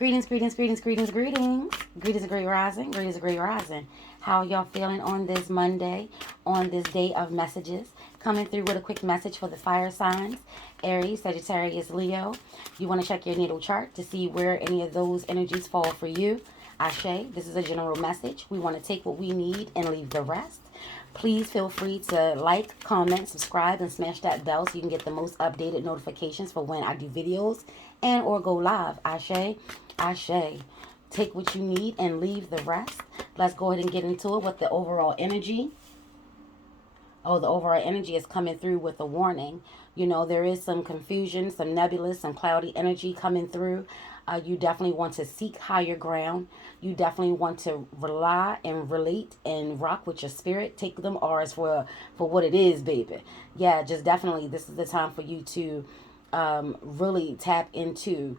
Greetings, greetings, greetings, greetings, greetings. Greetings, a great rising. Greetings, a great rising. How y'all feeling on this Monday, on this day of messages? Coming through with a quick message for the fire signs. Aries, Sagittarius, Leo. You want to check your natal chart to see where any of those energies fall for you. Ashe, this is a general message. We want to take what we need and leave the rest. Please feel free to like, comment, subscribe, and smash that bell so you can get the most updated notifications for when I do videos and or go live. Ashe, Ashe. Take what you need and leave the rest. Let's go ahead and get into it with the overall energy. Oh, the overall energy is coming through with a warning. You know, there is some confusion, some nebulous, some cloudy energy coming through. You definitely want to seek higher ground. You definitely want to rely and relate and rock with your spirit. Take them R's for what it is, baby. Yeah, just definitely this is the time for you to really tap into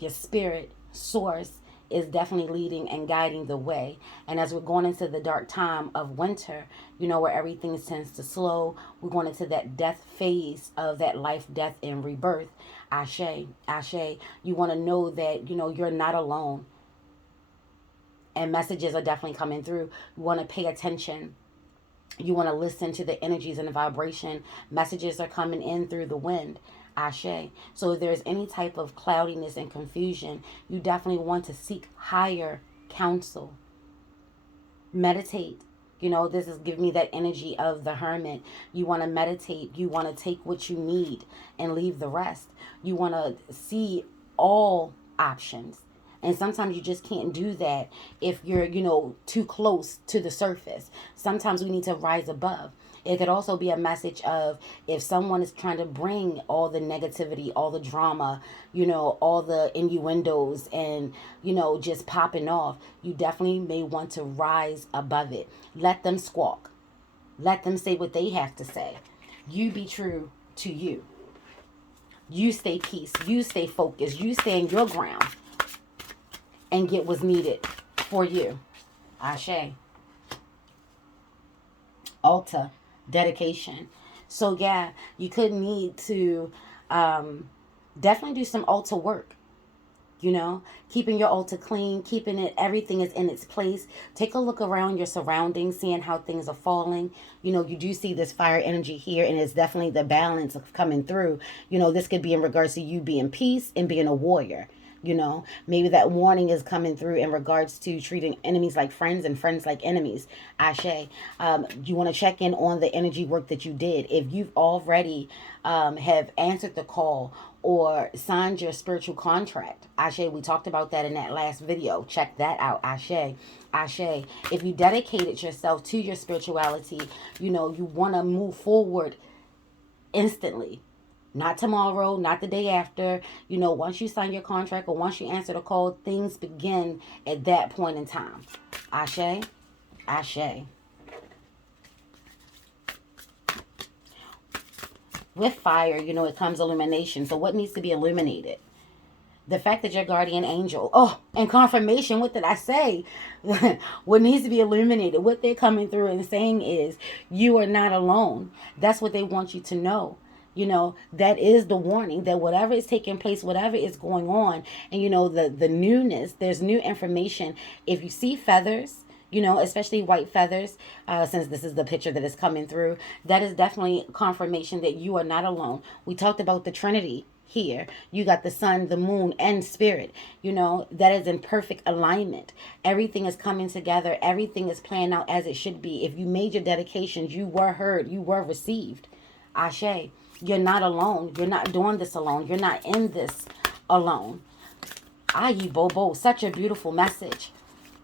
your spirit source is definitely leading and guiding the way. And as we're going into the dark time of winter, you know, where everything tends to slow, we're going into that death phase of that life, death, and rebirth. Ashe, Ashe. You want to know that, you know, you're not alone. And messages are definitely coming through. You want to pay attention. You want to listen to the energies and the vibration. Messages are coming in through the wind. Ashe. So if there's any type of cloudiness and confusion, you definitely want to seek higher counsel. Meditate. You know, this is giving me that energy of the hermit. You want to meditate. You want to take what you need and leave the rest. You want to see all options. And sometimes you just can't do that if you're, you know, too close to the surface. Sometimes we need to rise above. It could also be a message of if someone is trying to bring all the negativity, all the drama, you know, all the innuendos and, you know, just popping off, you definitely may want to rise above it. Let them squawk. Let them say what they have to say. You be true to you. You stay peace. You stay focused. You stand your ground and get what's needed for you. Ashe. Altar. Dedication. So yeah, you could need to definitely do some altar work. You know, keeping your altar clean, keeping it, everything is in its place. Take a look around your surroundings, seeing how things are falling. You know, you do see this fire energy here, and it's definitely the balance of coming through. You know, this could be in regards to you being peace and being a warrior. You know, maybe that warning is coming through in regards to treating enemies like friends and friends like enemies. Ashe. You want to check in on the energy work that you did. If you've already have answered the call or signed your spiritual contract. Ashe, we talked about that in that last video. Check that out. Ashe. Ashe. If you dedicated yourself to your spirituality, you know, you want to move forward instantly. Not tomorrow, not the day after. You know, once you sign your contract or once you answer the call, things begin at that point in time. Ashe, Ashe. With fire, you know, it comes illumination. So what needs to be illuminated? The fact that your guardian angel, oh, and confirmation, what did I say? What needs to be illuminated, what they're coming through and saying is, you are not alone. That's what they want you to know. You know, that is the warning that whatever is taking place, whatever is going on, and you know, the newness, there's new information. If you see feathers, you know, especially white feathers, since this is the picture that is coming through, that is definitely confirmation that you are not alone. We talked about the Trinity here. You got the sun, the moon, and spirit. You know, that is in perfect alignment. Everything is coming together. Everything is playing out as it should be. If you made your dedications, you were heard. You were received. Ashe. You're not alone. You're not doing this alone. You're not in this alone. AYIBOBO. Such a beautiful message.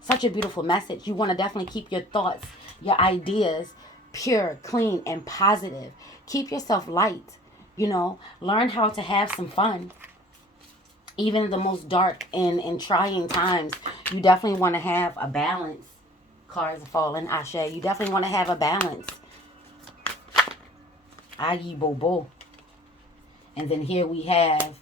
Such a beautiful message. You want to definitely keep your thoughts, your ideas pure, clean, and positive. Keep yourself light. You know, learn how to have some fun. Even in the most dark and trying times, you definitely want to have a balance. Cards are falling. Ashe. You definitely want to have a balance. AYIBOBO. And then here we have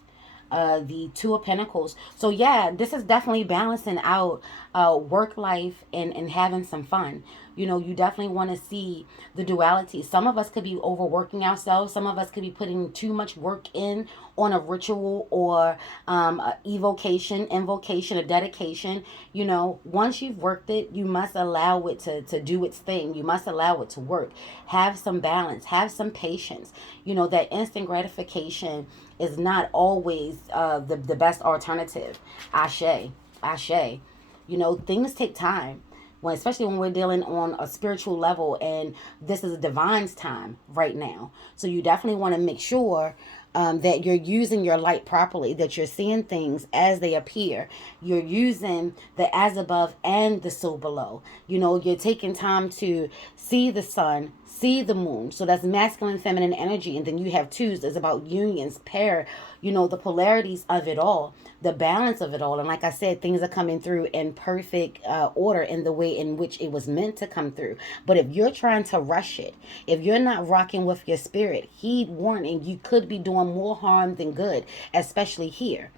the Two of Pentacles. So yeah, this is definitely balancing out work life and having some fun. You know, you definitely want to see the duality. Some of us could be overworking ourselves. Some of us could be putting too much work in on a ritual or a evocation, invocation, a dedication. You know, once you've worked it, you must allow it to do its thing. You must allow it to work. Have some balance. Have some patience. You know, that instant gratification is not always the best alternative. Ashe. Ashe. You know, things take time. When, especially when we're dealing on a spiritual level, and this is a divine's time right now. So you definitely want to make sure that you're using your light properly, that you're seeing things as they appear. You're using the as above and the so below. You know, you're taking time to see the sun, see the moon. So that's masculine, feminine energy. And then you have twos. It's about unions, pair, you know, the polarities of it all, the balance of it all. And like I said, things are coming through in perfect order in the way in which it was meant to come through. But if you're trying to rush it, if you're not rocking with your spirit, heed warning, you could be doing more harm than good, especially here.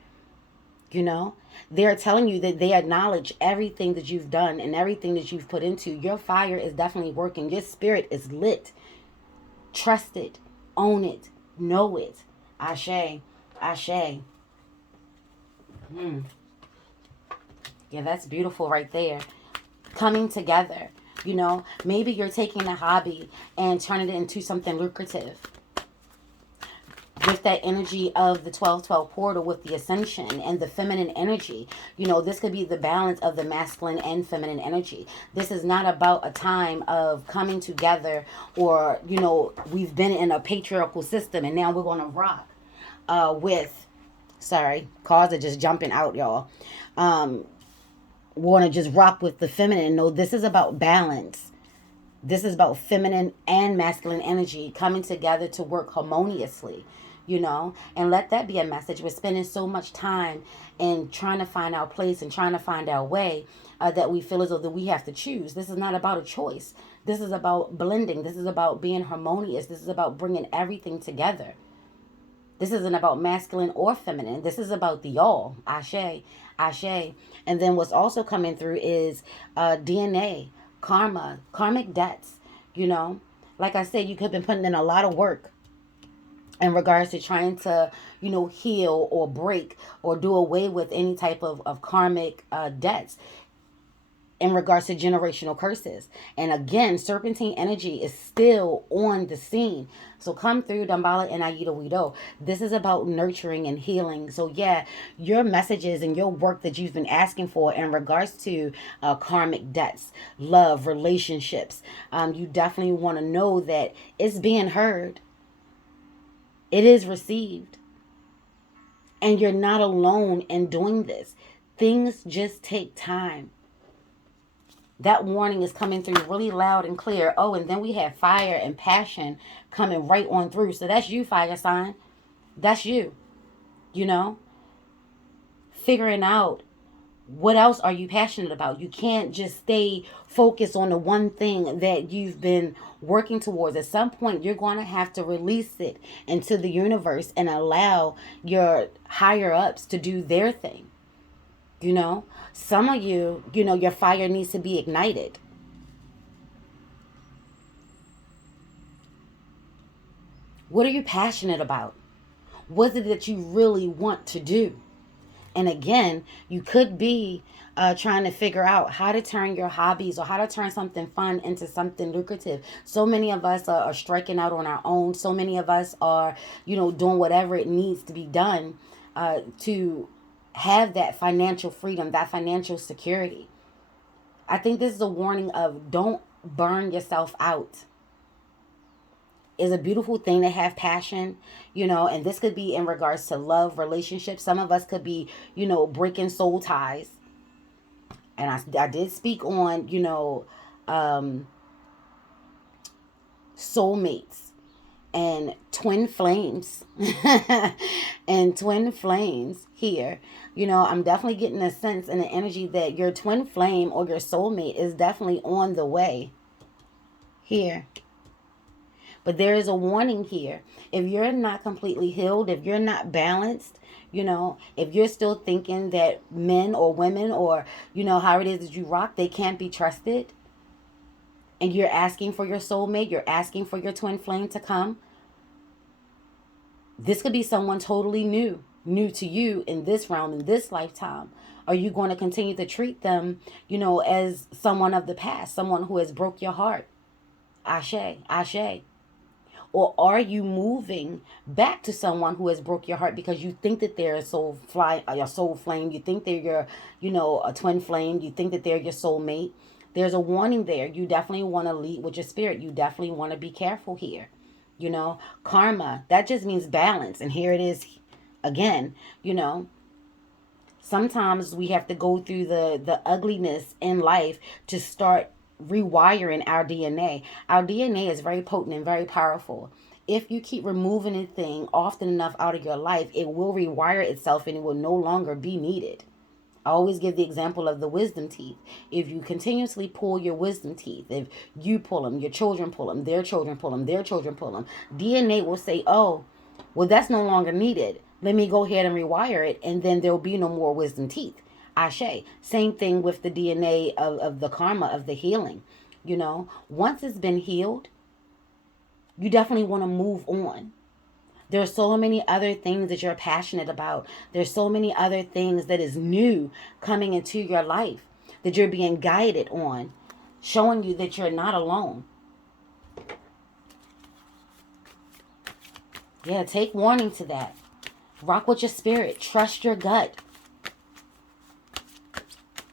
You know, they're telling you that they acknowledge everything that you've done and everything that you've put into. Your fire is definitely working. Your spirit is lit. Trust it. Own it. Know it. Ashe. Ashe. Yeah, that's beautiful right there. Coming together. You know, maybe you're taking a hobby and turning it into something lucrative. With that energy of the 1212 portal, with the ascension and the feminine energy, you know, this could be the balance of the masculine and feminine energy. This is not about a time of coming together, or, you know, we've been in a patriarchal system and now we're going to rock with, sorry, cars are just jumping out, y'all. Want to just rock with the feminine. No, this is about balance. This is about feminine and masculine energy coming together to work harmoniously, you know, and let that be a message. We're spending so much time in trying to find our place and trying to find our way that we feel as though that we have to choose. This is not about a choice. This is about blending. This is about being harmonious. This is about bringing everything together. This isn't about masculine or feminine. This is about the all. Ashe, ashe. And then what's also coming through is DNA, karma, karmic debts. You know, like I said, you could have been putting in a lot of work in regards to trying to, you know, heal or break or do away with any type of karmic debts in regards to generational curses. And again, serpentine energy is still on the scene. So come through, Dambala and AYIBOBO. This is about nurturing and healing. So yeah, your messages and your work that you've been asking for in regards to karmic debts, love, relationships, you definitely want to know that it's being heard. It is received. And you're not alone in doing this. Things just take time. That warning is coming through really loud and clear. Oh, and then we have fire and passion coming right on through. So that's you, fire sign. That's you. You know? Figuring out what else are you passionate about. You can't just stay focused on the one thing that you've been working towards. At some point, you're going to have to release it into the universe and allow your higher ups to do their thing. You know, some of you, you know, your fire needs to be ignited. What are you passionate about? What is it that you really want to do? And again, you could be trying to figure out how to turn your hobbies or how to turn something fun into something lucrative. So many of us are striking out on our own. So many of us are, you know, doing whatever it needs to be done to have that financial freedom, that financial security. I think this is a warning of don't burn yourself out. It's a beautiful thing to have passion, you know, and this could be in regards to love, relationships. Some of us could be, you know, breaking soul ties. And I did speak on, you know, soulmates and twin flames and twin flames here. You know, I'm definitely getting a sense and an energy that your twin flame or your soulmate is definitely on the way here. But there is a warning here. If you're not completely healed, if you're not balanced, you know, if you're still thinking that men or women or, you know, how it is that you rock, they can't be trusted, and you're asking for your soulmate, you're asking for your twin flame to come, this could be someone totally new to you in this realm, in this lifetime. Are you going to continue to treat them, as someone of the past, someone who has broke your heart? Ashe, ashe. Or are you moving back to someone who has broke your heart because you think that they're your soul flame, you think they're a twin flame, you think that they're your soulmate? There's a warning there. You definitely want to lead with your spirit. You definitely want to be careful here. Karma, that just means balance. And here it is again, sometimes we have to go through the ugliness in life to start rewiring our DNA. Our DNA is very potent and very powerful. If you keep removing a thing often enough out of your life, it will rewire itself and it will no longer be needed. I always give the example of the wisdom teeth. If you continuously pull your wisdom teeth, if you pull them, your children pull them, their children pull them, their children pull them, DNA will say, oh, well, that's no longer needed. Let me go ahead and rewire it, and then there'll be no more wisdom teeth. Ashe. Same thing with the DNA of the karma, of the healing. Once it's been healed, you definitely want to move on. There's so many other things that you're passionate about. There's so many other things that is new coming into your life that you're being guided on, showing you that you're not alone. Yeah, take warning to that. Rock with your spirit. Trust your gut.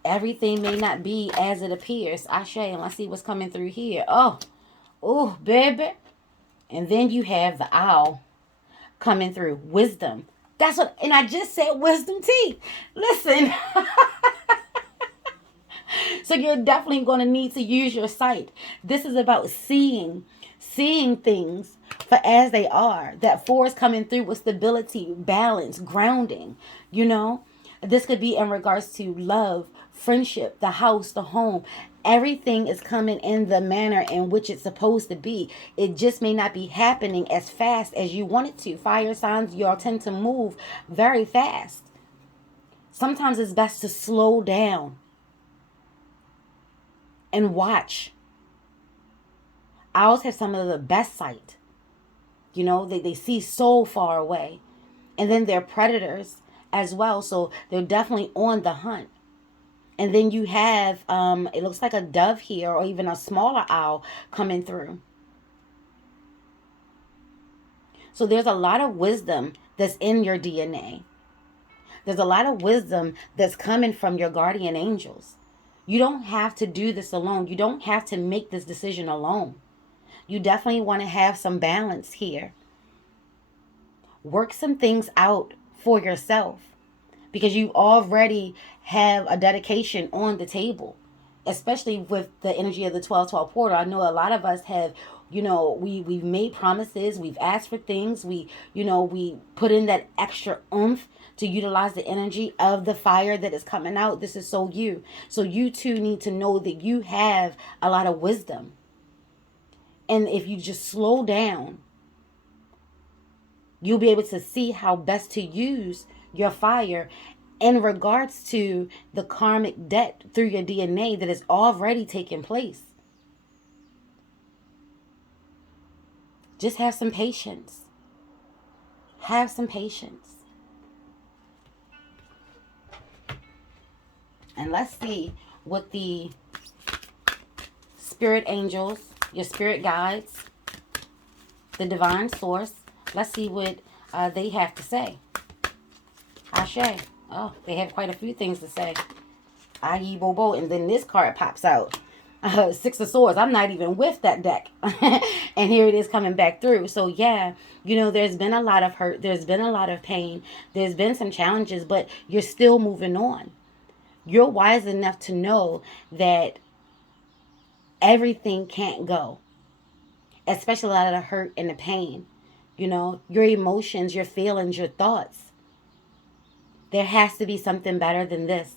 Everything may not be as it appears. Ashe, and let's see what's coming through here. Oh, baby. And then you have the owl coming through. Wisdom. That's what, and I just said wisdom teeth. Listen. So you're definitely going to need to use your sight. This is about seeing things for as they are. That 4 is coming through with stability, balance, grounding. This could be in regards to love, friendship, the house, the home. Everything is coming in the manner in which it's supposed to be. It just may not be happening as fast as you want it to. Fire signs, y'all tend to move very fast. Sometimes it's best to slow down and watch. Owls have some of the best sight. They see so far away. And then they're predators as well. So they're definitely on the hunt. And then you have, it looks like a dove here, or even a smaller owl coming through. So there's a lot of wisdom that's in your DNA. There's a lot of wisdom that's coming from your guardian angels. You don't have to do this alone. You don't have to make this decision alone. You definitely want to have some balance here. Work some things out for yourself, because you already have a dedication on the table, especially with the energy of the 12-12 portal. I know a lot of us have, we've made promises, we've asked for things, we put in that extra oomph to utilize the energy of the fire that is coming out. This is so you. So you too need to know that you have a lot of wisdom. And if you just slow down, you'll be able to see how best to use your fire in regards to the karmic debt through your DNA that has already taken place. Just have some patience. Have some patience. And let's see what the spirit angels, your spirit guides, the divine source, let's see what they have to say. Ashe. Oh, they have quite a few things to say. AYIBOBO. And then this card pops out. 6 of Swords. I'm not even with that deck. And here it is coming back through. So yeah, there's been a lot of hurt. There's been a lot of pain. There's been some challenges, but you're still moving on. You're wise enough to know that everything can't go. Especially a lot of the hurt and the pain. Your emotions, your feelings, your thoughts. There has to be something better than this.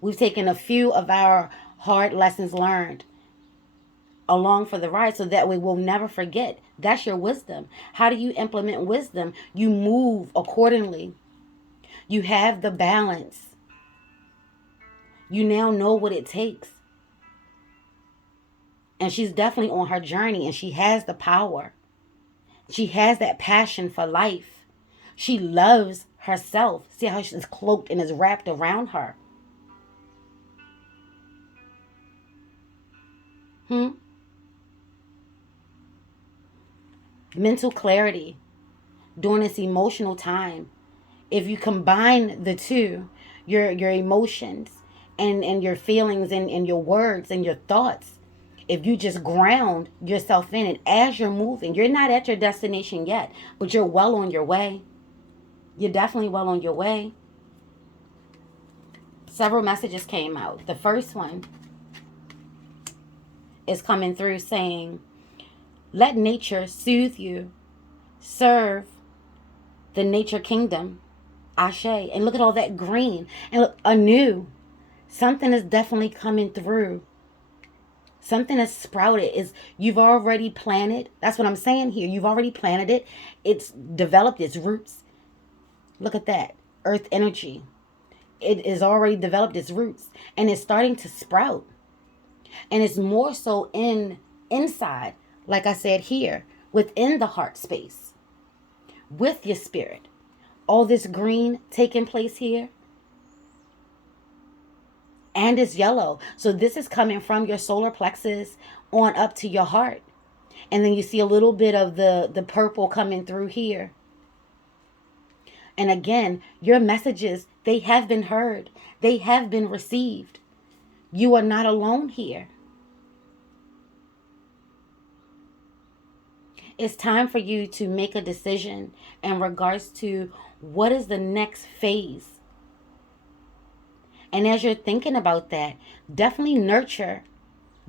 We've taken a few of our hard lessons learned along for the ride, so that way we'll never forget. That's your wisdom. How do you implement wisdom? You move accordingly. You have the balance. You now know what it takes. And she's definitely on her journey, and she has the power. She has that passion for life. She loves herself. See how she's cloaked and is wrapped around her. Mental clarity during this emotional time. If you combine the two, your emotions and your feelings and your words and your thoughts, if you just ground yourself in it as you're moving, you're not at your destination yet, but you're well on your way. You're definitely well on your way. Several messages came out. The first one is coming through saying, let nature soothe you. Serve the nature kingdom. Ashe. And look at all that green. And look, anew. Something is definitely coming through. Something has sprouted. You've already planted. That's what I'm saying here. You've already planted it. It's developed its roots. Look at that. Earth energy. It has already developed its roots. And it's starting to sprout. And it's more so inside, like I said here, within the heart space. With your spirit. All this green taking place here. And it's yellow. So this is coming from your solar plexus on up to your heart. And then you see a little bit of the purple coming through here. And again, your messages, they have been heard. They have been received. You are not alone here. It's time for you to make a decision in regards to what is the next phase. And as you're thinking about that, definitely nurture,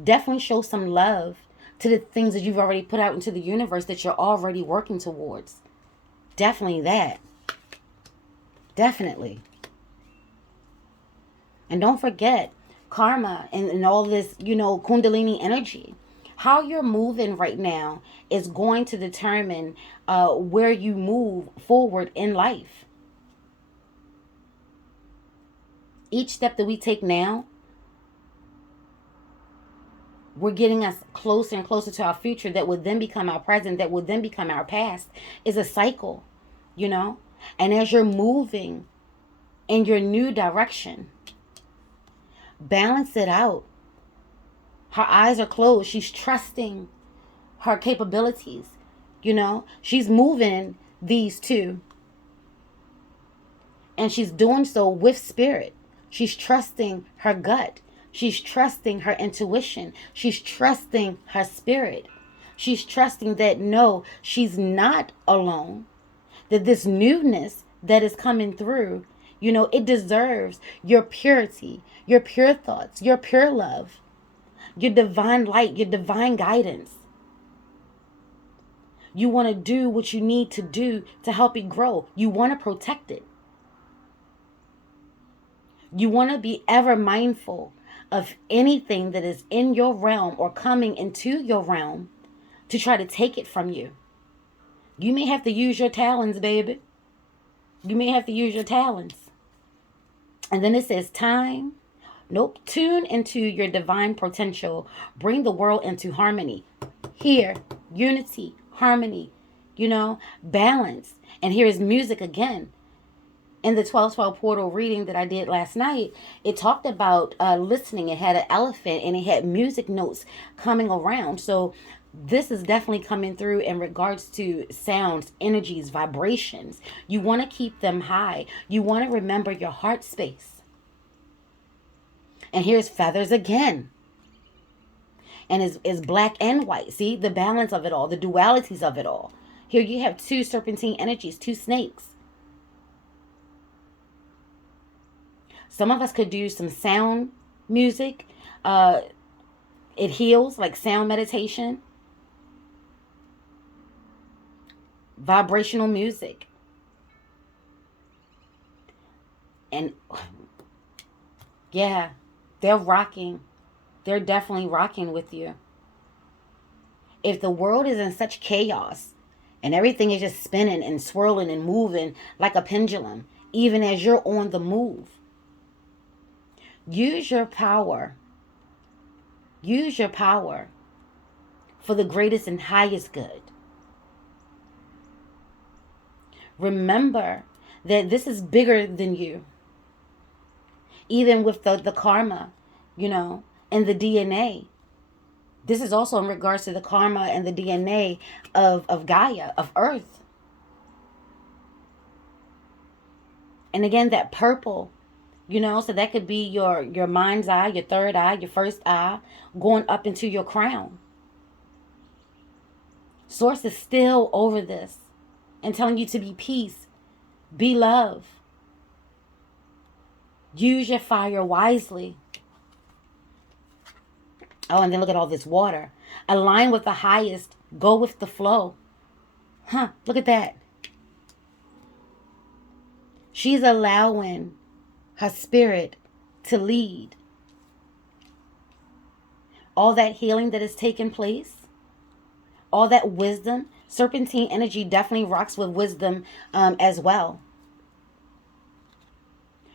definitely show some love to the things that you've already put out into the universe that you're already working towards. Definitely that. Definitely. And don't forget karma and all this, Kundalini energy. How you're moving right now is going to determine where you move forward in life. Each step that we take now, we're getting us closer and closer to our future that would then become our present, that would then become our past. Is a cycle, And as you're moving in your new direction, balance it out. Her eyes are closed. She's trusting her capabilities. She's moving these two. And she's doing so with spirit. She's trusting her gut. She's trusting her intuition. She's trusting her spirit. She's trusting that no, she's not alone. That this newness that is coming through, it deserves your purity, your pure thoughts, your pure love, your divine light, your divine guidance. You want to do what you need to do to help it grow. You want to protect it. You want to be ever mindful of anything that is in your realm or coming into your realm to try to take it from you. You may have to use your talons, baby. You may have to use your talons. And then it says time. Nope. Tune into your divine potential. Bring the world into harmony. Here, unity, harmony, balance. And here is music again. In the 12/12 portal reading that I did last night, it talked about listening. It had an elephant and it had music notes coming around. So this is definitely coming through in regards to sounds, energies, vibrations. You want to keep them high. You want to remember your heart space. And here's feathers again. And it's black and white. See the balance of it all, the dualities of it all. Here you have two serpentine energies, two snakes. Some of us could do some sound music. It heals, like sound meditation. Vibrational music. And yeah, they're rocking. They're definitely rocking with you. If the world is in such chaos and everything is just spinning and swirling and moving like a pendulum, even as you're on the move, use your power. Use your power for the greatest and highest good. Remember that this is bigger than you. Even with the karma, you know, and the DNA. This is also in regards to the karma and the DNA of Gaia, of Earth. And again, that purple, you know, so that could be your mind's eye, your third eye, your first eye, going up into your crown. Source is still over this and telling you to be peace, be love. Use your fire wisely. Oh, and then look at all this water. Align with the highest. Go with the flow. Huh, look at that. She's allowing her spirit to lead. All that healing that has taken place, all that wisdom. Serpentine energy definitely rocks with wisdom as well.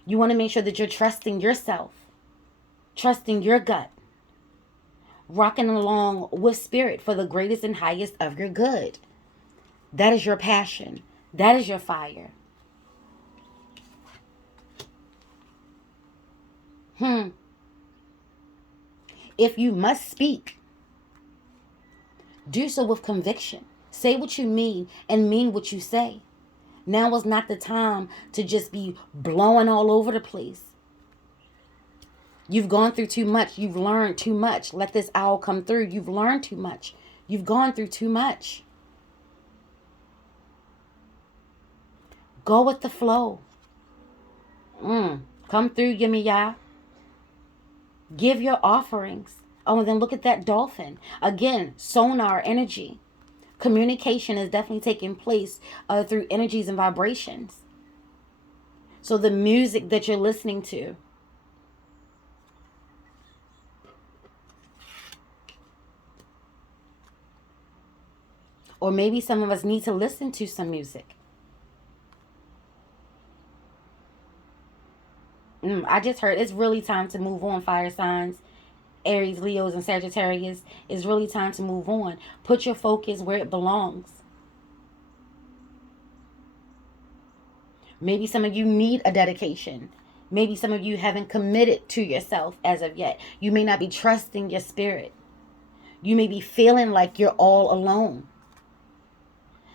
You want to make sure that you're trusting yourself, trusting your gut, rocking along with spirit for the greatest and highest of your good. That is your passion. That is your fire. If you must speak, do so with conviction. Say what you mean and mean what you say. Now is not the time to just be blowing all over the place. You've gone through too much. You've learned too much. Let this owl come through. You've learned too much. You've gone through too much. Go with the flow. Come through, gimme ya. Give your offerings. Oh, and then look at that dolphin. Again, sonar energy. Communication is definitely taking place through energies and vibrations. So the music that you're listening to, or maybe some of us need to listen to some music. I just heard it's really time to move on, fire signs. Aries, Leos, and Sagittarius. It's really time to move on. Put your focus where it belongs. Maybe some of you need a dedication. Maybe some of you haven't committed to yourself as of yet. You may not be trusting your spirit. You may be feeling like you're all alone.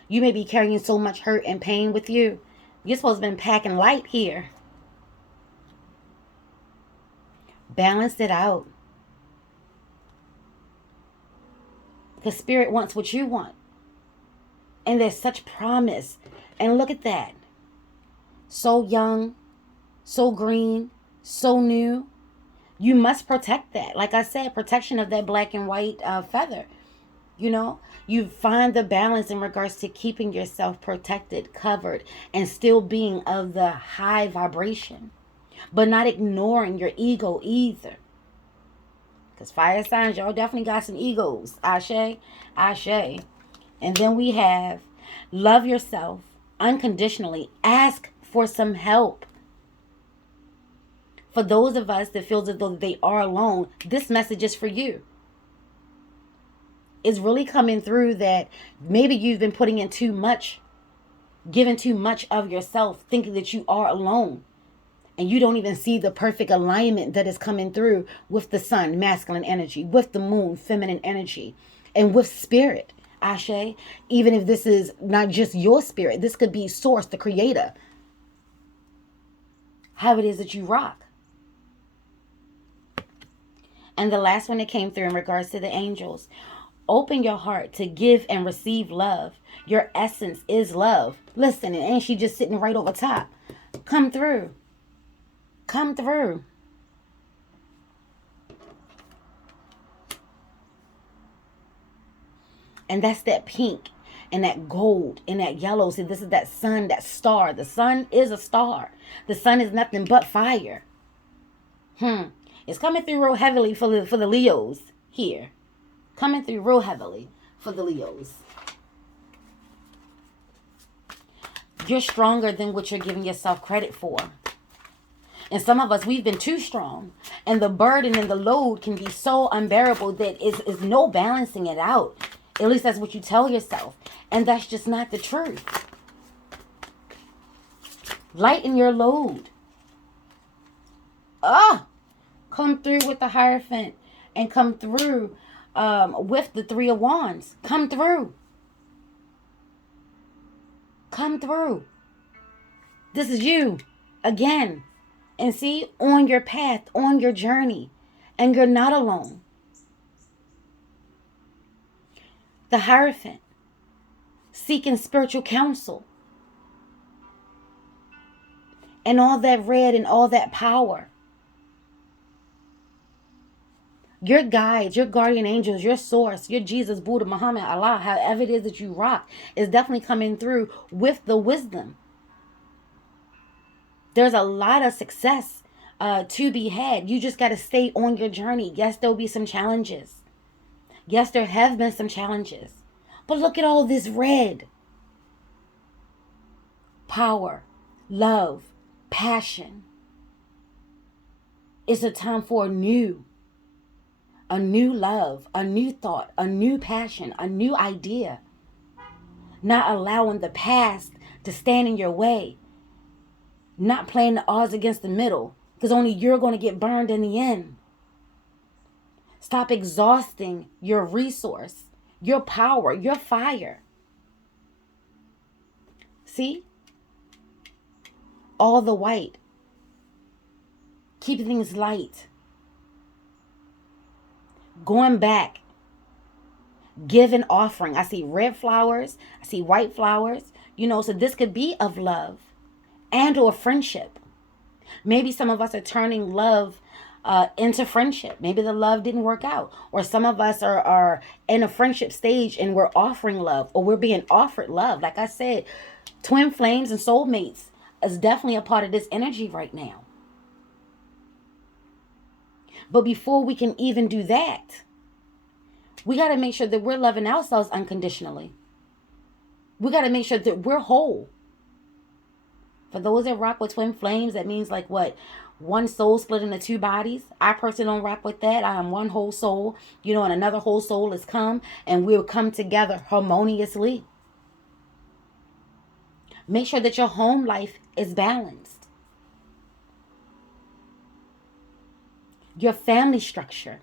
You may be carrying so much hurt and pain with you. You're supposed to be packing light here. Balance it out. Because spirit wants what you want. And there's such promise. And look at that. So young, so green, so new. You must protect that. Like I said, protection of that black and white feather. You know, you find the balance in regards to keeping yourself protected, covered, and still being of the high vibration. But not ignoring your ego either. Because fire signs, y'all definitely got some egos. Ashe, ashe. And then we have love yourself unconditionally. Ask for some help. For those of us that feel as though they are alone, this message is for you. It's really coming through that maybe you've been putting in too much, giving too much of yourself, thinking that you are alone. And you don't even see the perfect alignment that is coming through with the sun, masculine energy, with the moon, feminine energy, and with spirit, Ashe. Even if this is not just your spirit, this could be source, the creator. How it is that you rock. And the last one that came through in regards to the angels. Open your heart to give and receive love. Your essence is love. Listen, and ain't she just sitting right over top? Come through. Come through. And that's that pink and that gold and that yellow. See, this is that sun, that star. The sun is a star. The sun is nothing but fire. It's coming through real heavily for the Leos here. Coming through real heavily for the Leos. You're stronger than what you're giving yourself credit for. And some of us, we've been too strong. And the burden and the load can be so unbearable that is no balancing it out. At least that's what you tell yourself. And that's just not the truth. Lighten your load. Come through with the Hierophant and come through with the Three of Wands. Come through. Come through. This is you again. And see, on your path, on your journey. And you're not alone. The Hierophant. Seeking spiritual counsel. And all that red and all that power. Your guides, your guardian angels, your source, your Jesus, Buddha, Muhammad, Allah, however it is that you rock, is definitely coming through with the wisdom. There's a lot of success to be had. You just got to stay on your journey. Yes, there'll be some challenges. Yes, there have been some challenges. But look at all this red. Power, love, passion. It's a time for a new love, a new thought, a new passion, a new idea. Not allowing the past to stand in your way. Not playing the odds against the middle, because only you're going to get burned in the end. Stop exhausting your resource, your power, your fire. See? All the white. Keep things light. Going back. Give an offering. I see red flowers. I see white flowers. So this could be of love and or friendship. Maybe some of us are turning love into friendship. Maybe the love didn't work out. Or some of us are in a friendship stage and we're offering love, or we're being offered love. Like I said, twin flames and soulmates is definitely a part of this energy right now. But before we can even do that, we got to make sure that we're loving ourselves unconditionally. We got to make sure that we're whole. For those that rock with twin flames, that means like what? One soul split into two bodies. I personally don't rock with that. I am one whole soul, and another whole soul has come, and we'll come together harmoniously. Make sure that your home life is balanced. Your family structure.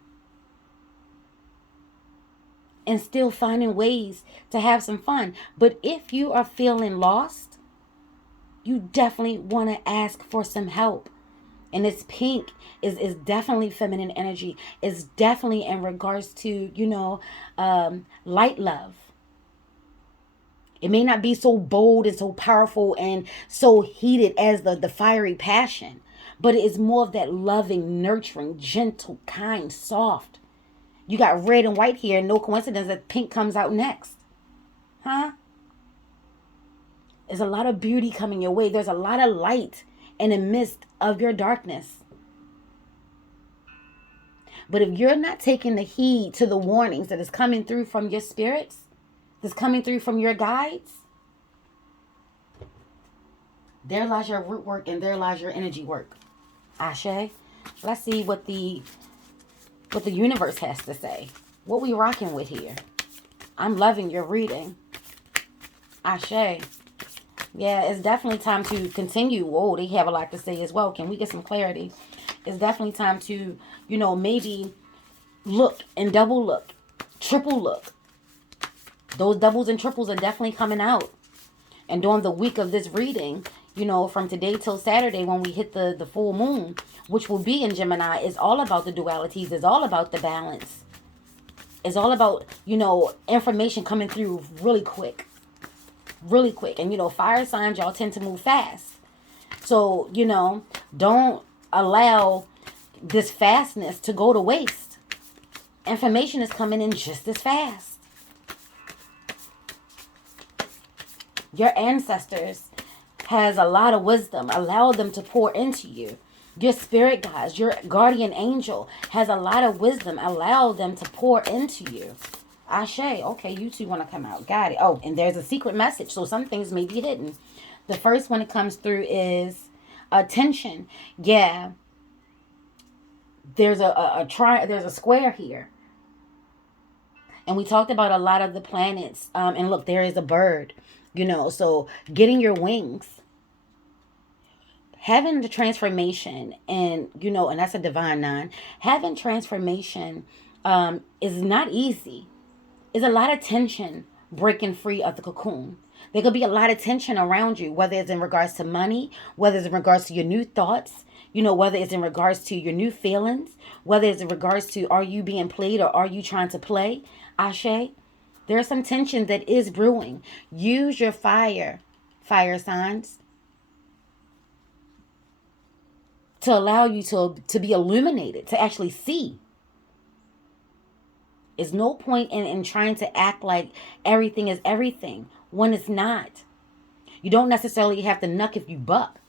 And still finding ways to have some fun. But if you are feeling lost, you definitely want to ask for some help. And this pink is definitely feminine energy. It's definitely in regards to, light love. It may not be so bold and so powerful and so heated as the fiery passion. But it is more of that loving, nurturing, gentle, kind, soft. You got red and white here. No coincidence that pink comes out next. Huh? There's a lot of beauty coming your way. There's a lot of light in the midst of your darkness. But if you're not taking the heed to the warnings that is coming through from your spirits, that's coming through from your guides, there lies your root work and there lies your energy work. Ashe. Let's see what the universe has to say. What we rocking with here? I'm loving your reading. Ashe. Yeah, it's definitely time to continue. Whoa, they have a lot to say as well. Can we get some clarity? It's definitely time to, maybe look and double look. Triple look. Those doubles and triples are definitely coming out. And during the week of this reading, from today till Saturday when we hit the full moon, which will be in Gemini, is all about the dualities. It's all about the balance. It's all about, information coming through really quick. Really quick. And, fire signs, y'all tend to move fast. So, don't allow this fastness to go to waste. Information is coming in just as fast. Your ancestors has a lot of wisdom. Allow them to pour into you. Your spirit guides, your guardian angel has a lot of wisdom. Allow them to pour into you. Ashe. Okay, you two want to come out. Got it. Oh, and there's a secret message. So some things may be hidden. The first one that comes through is attention. Yeah. There's a square here. And we talked about a lot of the planets. And look, there is a bird, so getting your wings, having the transformation, and that's a divine nine. Having transformation is not easy. It's a lot of tension breaking free of the cocoon. There could be a lot of tension around you, whether it's in regards to money, whether it's in regards to your new thoughts, whether it's in regards to your new feelings, whether it's in regards to are you being played or are you trying to play? Ashe, there's some tension that is brewing. Use your fire signs, to allow you to be illuminated, to actually see. There's no point in trying to act like everything is everything when it's not. You don't necessarily have to knuck if you buck.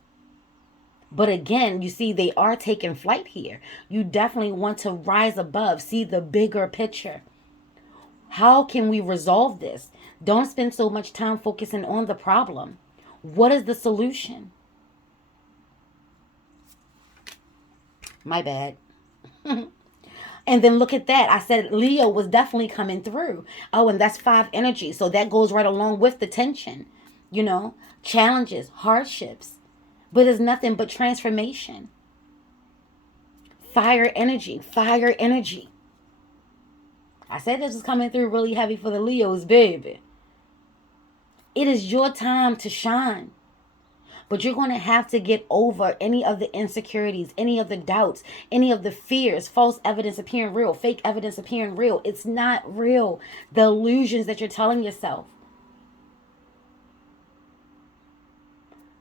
But again, you see, they are taking flight here. You definitely want to rise above, see the bigger picture. How can we resolve this? Don't spend so much time focusing on the problem. What is the solution? My bad. And then look at that. I said Leo was definitely coming through. Oh, and that's 5 energy. So that goes right along with the tension, challenges, hardships. But it's nothing but transformation. Fire energy, fire energy. I said this was coming through really heavy for the Leos, baby. It is your time to shine. But you're going to have to get over any of the insecurities, any of the doubts, any of the fears, false evidence appearing real, fake evidence appearing real. It's not real. The illusions that you're telling yourself.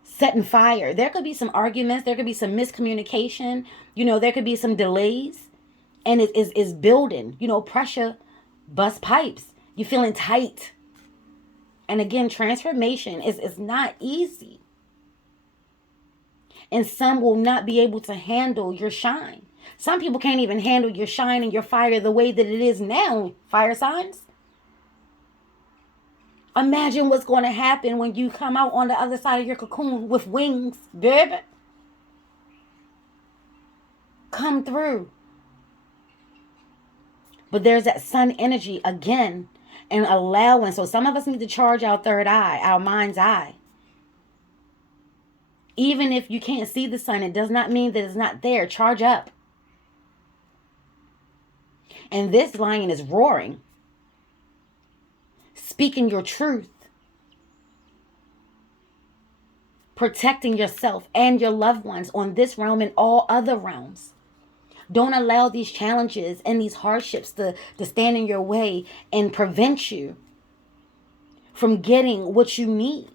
Setting fire. There could be some arguments. There could be some miscommunication. There could be some delays. And it is building. Pressure bust pipes. You're feeling tight. And again, transformation is not easy. And some will not be able to handle your shine. Some people can't even handle your shine and your fire the way that it is now, fire signs. Imagine what's going to happen when you come out on the other side of your cocoon with wings, baby. Come through. But there's that sun energy again, and allowing. So some of us need to charge our third eye, our mind's eye. Even if you can't see the sun, it does not mean that it's not there. Charge up. And this lion is roaring, speaking your truth, protecting yourself and your loved ones on this realm and all other realms. Don't allow these challenges and these hardships to stand in your way and prevent you from getting what you need.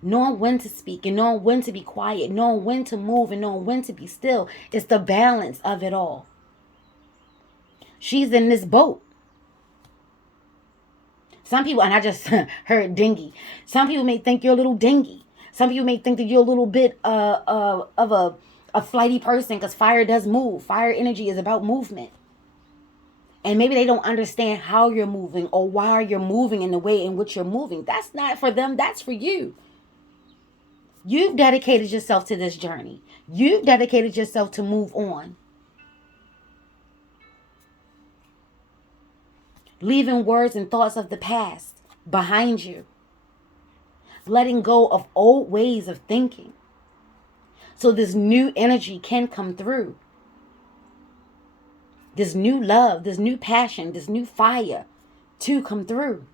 Knowing when to speak and knowing when to be quiet, knowing when to move and knowing when to be still. It's the balance of it all. She's in this boat. Some people, and I just heard dinghy. Some people may think you're a little dingy. Some people may think that you're a little bit of a flighty person, because fire does move. Fire energy is about movement. And maybe they don't understand how you're moving or why you're moving in the way in which you're moving. That's not for them. That's for you. You've dedicated yourself to this journey. You've dedicated yourself to move on. Leaving words and thoughts of the past behind you. Letting go of old ways of thinking. So this new energy can come through. This new love, this new passion, this new fire to come through.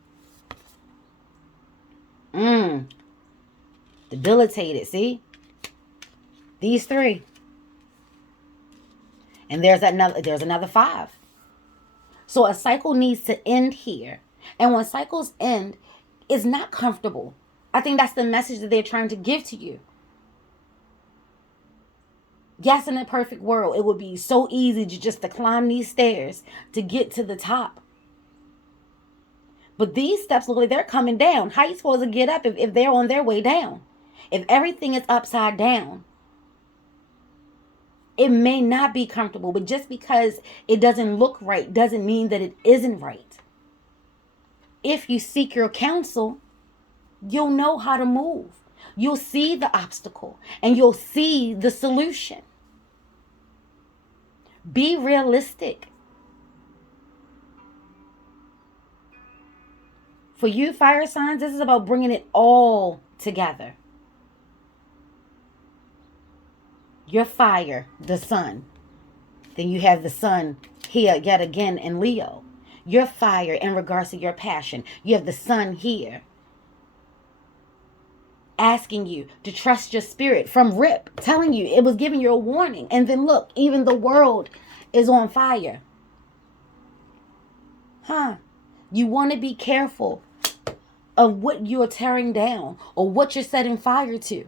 Debilitated, see? These 3. And there's another 5. So a cycle needs to end here. And when cycles end, it's not comfortable. I think that's the message that they're trying to give to you. Yes, in a perfect world, it would be so easy to climb these stairs to get to the top. But these steps look like they're coming down. How are you supposed to get up if they're on their way down? If everything is upside down, it may not be comfortable. But just because it doesn't look right doesn't mean that it isn't right. If you seek your counsel, you'll know how to move. You'll see the obstacle and you'll see the solution. Be realistic. For you, fire signs, this is about bringing it all together. Your fire, the sun. Then you have the sun here yet again in Leo. Your fire in regards to your passion. You have the sun here asking you to trust your spirit from rip, telling you it was giving you a warning. And then look, even the world is on fire. You want to be careful of what you're tearing down or what you're setting fire to.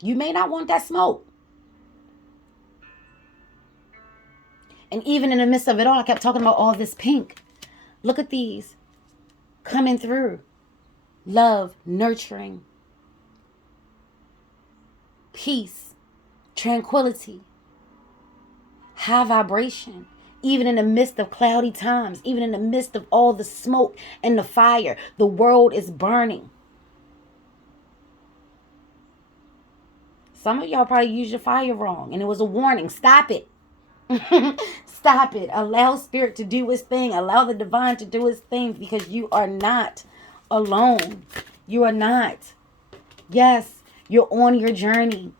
You may not want that smoke. And even in the midst of it all, I kept talking about all this pink. Look at these coming through. Love, nurturing, peace, tranquility, high vibration. Even in the midst of cloudy times, even in the midst of all the smoke and the fire, the world is burning. Some of y'all probably used your fire wrong, and it was a warning. Stop it. Stop it. Allow spirit to do its thing. Allow the divine to do its thing, because you are not alone. You are not. Yes, you're on your journey.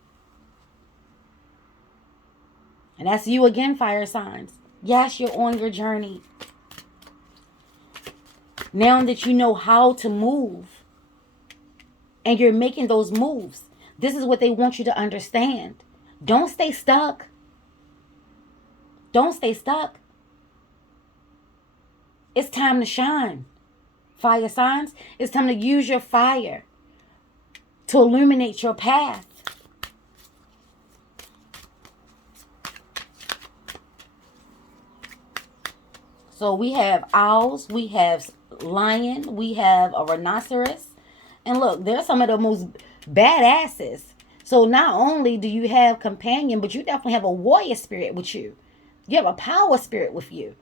And that's you again, fire signs. Yes, you're on your journey. Now that you know how to move and you're making those moves, this is what they want you to understand. Don't stay stuck. Don't stay stuck. It's time to shine. Fire signs, it's time to use your fire to illuminate your path. So we have owls, we have lion, we have a rhinoceros. And look, they're some of the most badasses. So not only do you have companion, but you definitely have a warrior spirit with you. You have a power spirit with you.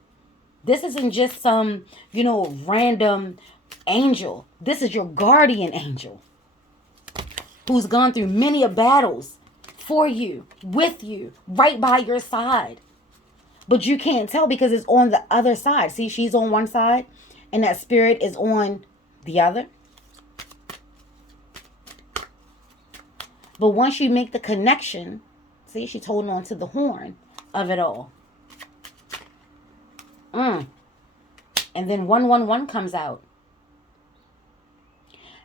This isn't just some, random angel. This is your guardian angel who's gone through many a battles for you, with you, right by your side. But you can't tell because it's on the other side. See, she's on one side and that spirit is on the other. But once you make the connection, see, she's holding on to the horn of it all. And then 111 comes out.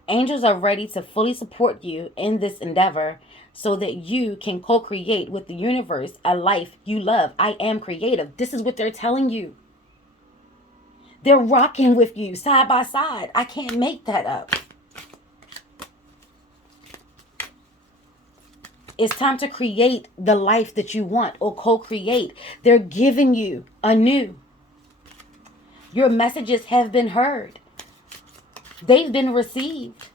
Angels are ready to fully support you in this endeavor so that you can co-create with the universe a life you love. I am creative. This is what they're telling you. They're rocking with you side by side. I can't make that up. It's time to create the life that you want or co-create. They're giving you a new. Your messages have been heard. They've been received.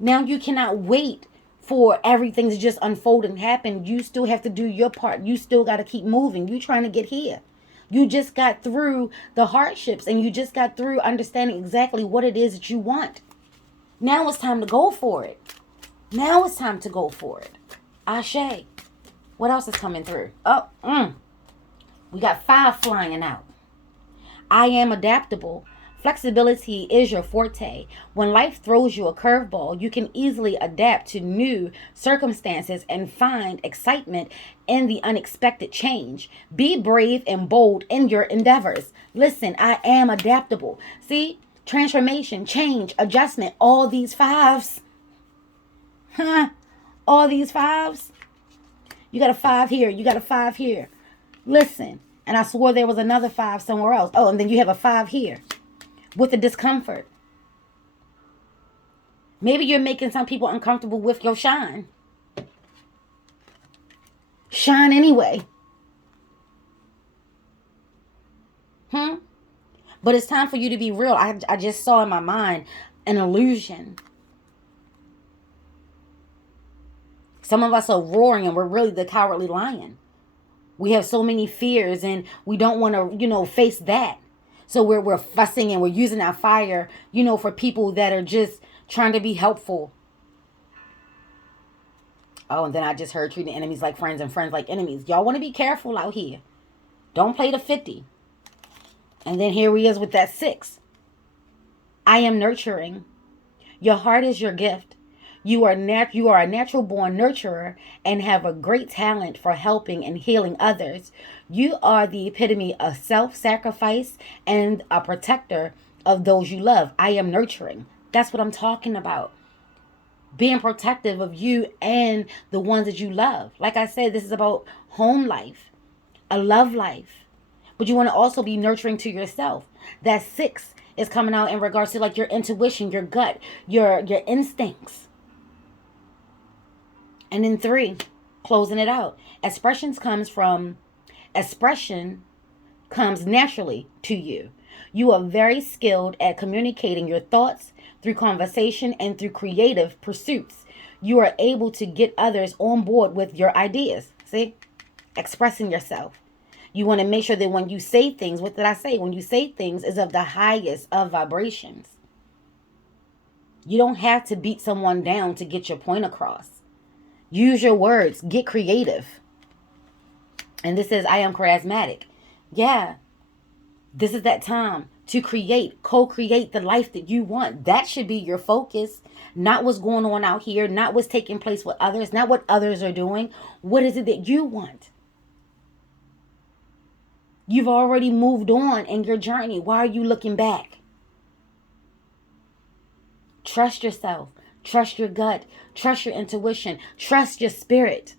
Now you cannot wait for everything to just unfold and happen. You still have to do your part. You still got to keep moving. You trying to get here. You just got through the hardships and you just got through understanding exactly what it is that you want. Now it's time to go for it. Now it's time to go for it. Ashe. What else is coming through? We got 5 flying out. I am adaptable. Flexibility is your forte. When life throws you a curveball, you can easily adapt to new circumstances and find excitement in the unexpected change. Be brave and bold in your endeavors. Listen, I am adaptable. See? Transformation, change, adjustment, all these 5s. All these 5s. You got a 5 here. You got a 5 here. Listen. And I swore there was another 5 somewhere else. Oh, and then you have a 5 here. With the discomfort. Maybe you're making some people uncomfortable with your shine. Shine anyway. But it's time for you to be real. I just saw in my mind an illusion. Some of us are roaring and we're really the cowardly lion. We have so many fears and we don't want to, face that. So we're fussing and we're using our fire, for people that are just trying to be helpful. Oh, and then I just heard treating enemies like friends and friends like enemies. Y'all want to be careful out here. Don't play the 50. And then here he is with that 6. I am nurturing. Your heart is your gift. You are a natural born nurturer and have a great talent for helping and healing others. You are the epitome of self-sacrifice and a protector of those you love. I am nurturing. That's what I'm talking about. Being protective of you and the ones that you love. Like I said, this is about home life, a love life. But you want to also be nurturing to yourself. That 6 is coming out in regards to like your intuition, your gut, your instincts. And then 3, closing it out. Expression comes naturally to you. You are very skilled at communicating your thoughts through conversation and through creative pursuits. You are able to get others on board with your ideas. See? Expressing yourself. You want to make sure that when you say things, what did I say? When you say things is of the highest of vibrations. You don't have to beat someone down to get your point across. Use your words. Get creative. And this says, I am charismatic. Yeah. This is that time to create, co-create the life that you want. That should be your focus. Not what's going on out here. Not what's taking place with others. Not what others are doing. What is it that you want? You've already moved on in your journey. Why are you looking back? Trust yourself. Trust your gut. Trust your intuition. Trust your spirit.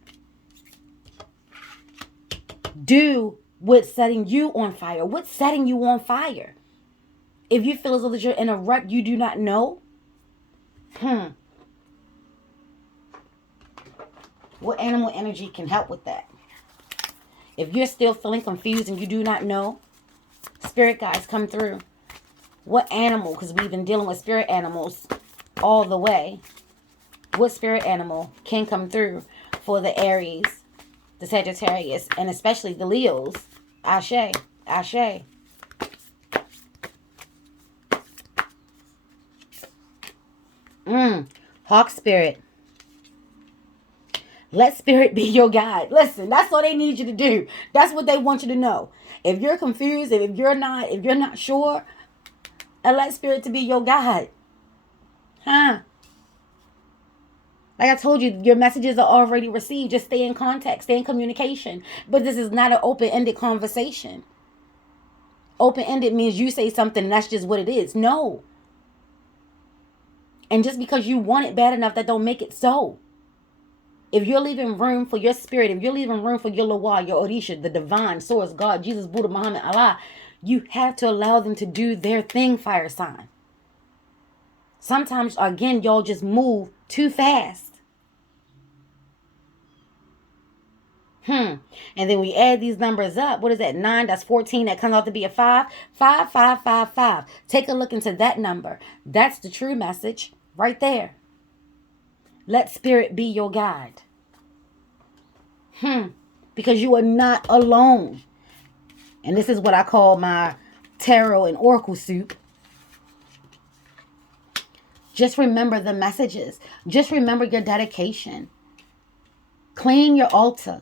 Do what's setting you on fire. What's setting you on fire? If you feel as though that you're in a rut you do not know, what animal energy can help with that? If you're still feeling confused and you do not know, spirit guides come through. What animal, because we've been dealing with spirit animals all the way. What spirit animal can come through for the Aries, the Sagittarius, and especially the Leos? Ashe, Ashe. Hawk spirit. Let spirit be your guide. Listen, that's all they need you to do. That's what they want you to know. If you're confused, if you're not sure, let spirit to be your guide. Like I told you, your messages are already received. Just stay in contact, stay in communication. But this is not an open-ended conversation. Open-ended means you say something and that's just what it is. No. And just because you want it bad enough, that don't make it so. If you're leaving room for your spirit, if you're leaving room for your Loa, your Orisha, the divine source, God, Jesus, Buddha, Muhammad, Allah, you have to allow them to do their thing, fire sign. Sometimes, again, y'all just move too fast. And then we add these numbers up. What is that? 9, that's 14. That comes out to be a 5. 5, 5, 5, 5. Take a look into that number. That's the true message right there. Let spirit be your guide. Because you are not alone. And this is what I call my tarot and oracle soup. Just remember the messages. Just remember your dedication. Clean your altar.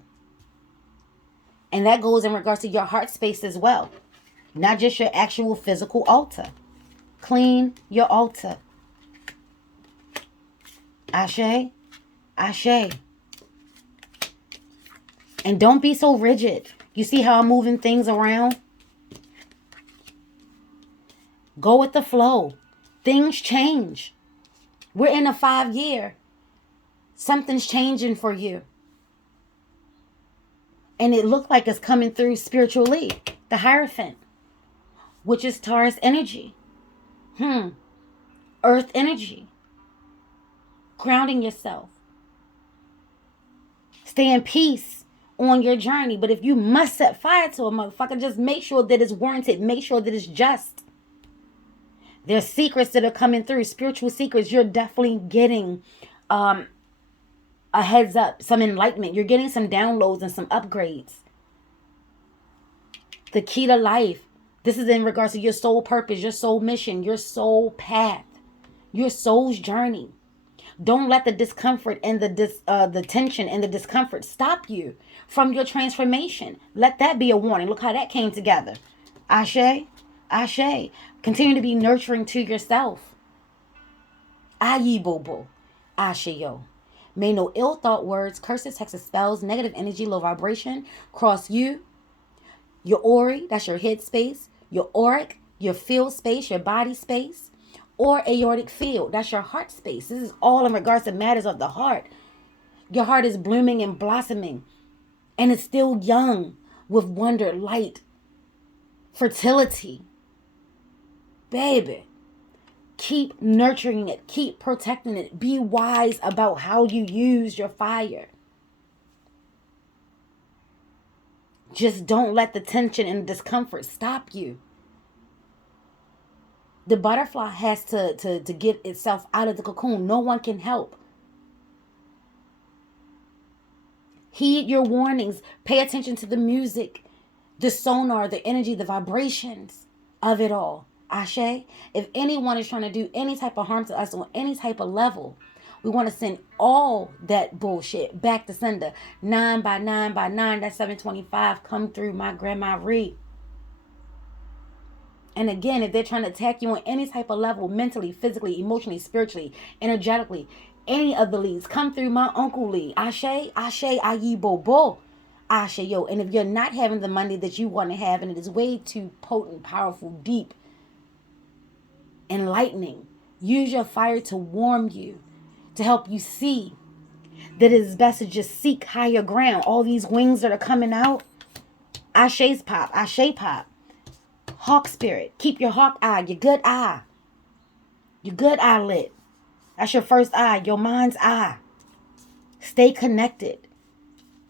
And that goes in regards to your heart space as well. Not just your actual physical altar. Clean your altar. Ashe. Ashe. And don't be so rigid. You see how I'm moving things around? Go with the flow. Things change. We're in a 5-year. Something's changing for you. And it looked like it's coming through spiritually. The Hierophant, which is Taurus energy. Earth energy. Grounding yourself. Stay in peace on your journey. But if you must set fire to a motherfucker, just make sure that it's warranted. Make sure that it's just. There's secrets that are coming through. Spiritual secrets. You're definitely getting a heads up. Some enlightenment. You're getting some downloads and some upgrades. The key to life. This is in regards to your soul purpose, your soul mission, your soul path, your soul's journey. Don't let the discomfort and the tension and the discomfort stop you from your transformation. Let that be a warning. Look how that came together. Ashe, Ashe. Continue to be nurturing to yourself. AYIBOBO, Ashe yo. May no ill thought words, curses, hexes, spells, negative energy, low vibration cross you, your ori, that's your head space, your auric, your field space, your body space, or aortic field, that's your heart space. This is all in regards to matters of the heart. Your heart is blooming and blossoming, and it's still young with wonder, light, fertility. Baby, keep nurturing it. Keep protecting it. Be wise about how you use your fire. Just don't let the tension and discomfort stop you. The butterfly has to get itself out of the cocoon. No one can help. Heed your warnings. Pay attention to the music, the sonar, the energy, the vibrations of it all. Ashe, if anyone is trying to do any type of harm to us on any type of level, we want to send all that bullshit back to sender. 9 by 9 by 9, that's 725. Come through my grandma Reed. And again, if they're trying to attack you on any type of level, mentally, physically, emotionally, spiritually, energetically, any of the leads, come through my Uncle Lee. Ashe, Ashe, AYIBOBO, Ashe, yo. And if you're not having the money that you want to have, and it is way too potent, powerful, deep, enlightening, use your fire to warm you, to help you see that it is best to just seek higher ground. All these wings that are coming out, Ashe's pop, Ashe pop. Hawk spirit. Keep your hawk eye, your good eye. Your good eye lit. That's your first eye, your mind's eye. Stay connected.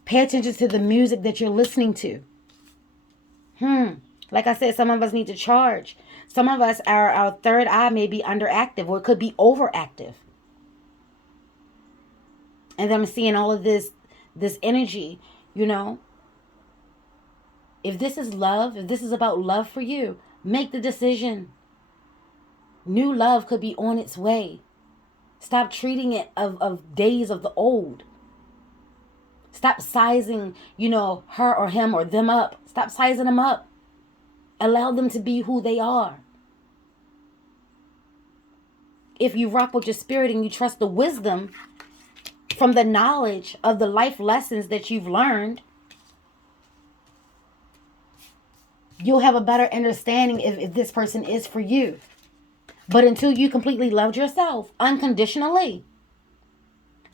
Pay attention to the music that you're listening to. Like I said, some of us need to charge. Some of us, our third eye may be underactive, or it could be overactive. And then I'm seeing all of this energy, you know. If this is love, if this is about love for you, make the decision. New love could be on its way. Stop treating it of days of the old. Stop sizing, her or him or them up. Stop sizing them up. Allow them to be who they are. If you rock with your spirit and you trust the wisdom from the knowledge of the life lessons that you've learned, you'll have a better understanding if this person is for you. But until you completely loved yourself unconditionally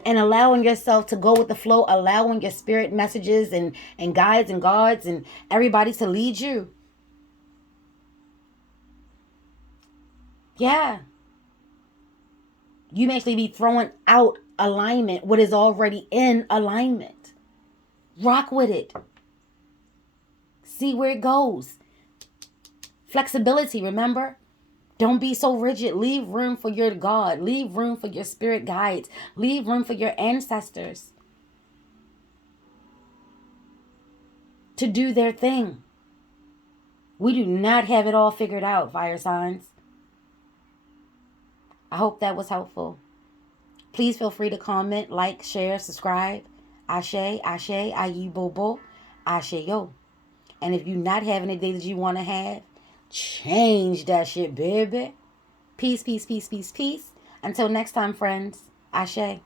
and allowing yourself to go with the flow, allowing your spirit messages and guides and guards and everybody to lead you. Yeah. You may actually be throwing out alignment, what is already in alignment. Rock with it. See where it goes. Flexibility, remember? Don't be so rigid. Leave room for your God. Leave room for your spirit guides. Leave room for your ancestors to do their thing. We do not have it all figured out, fire signs. I hope that was helpful. Please feel free to comment, like, share, subscribe. Ashe, Ashe, AYIBOBO, Ashe yo. And if you're not having a day that you want to have, change that shit, baby. Peace, peace, peace, peace, peace. Until next time, friends. Ashe.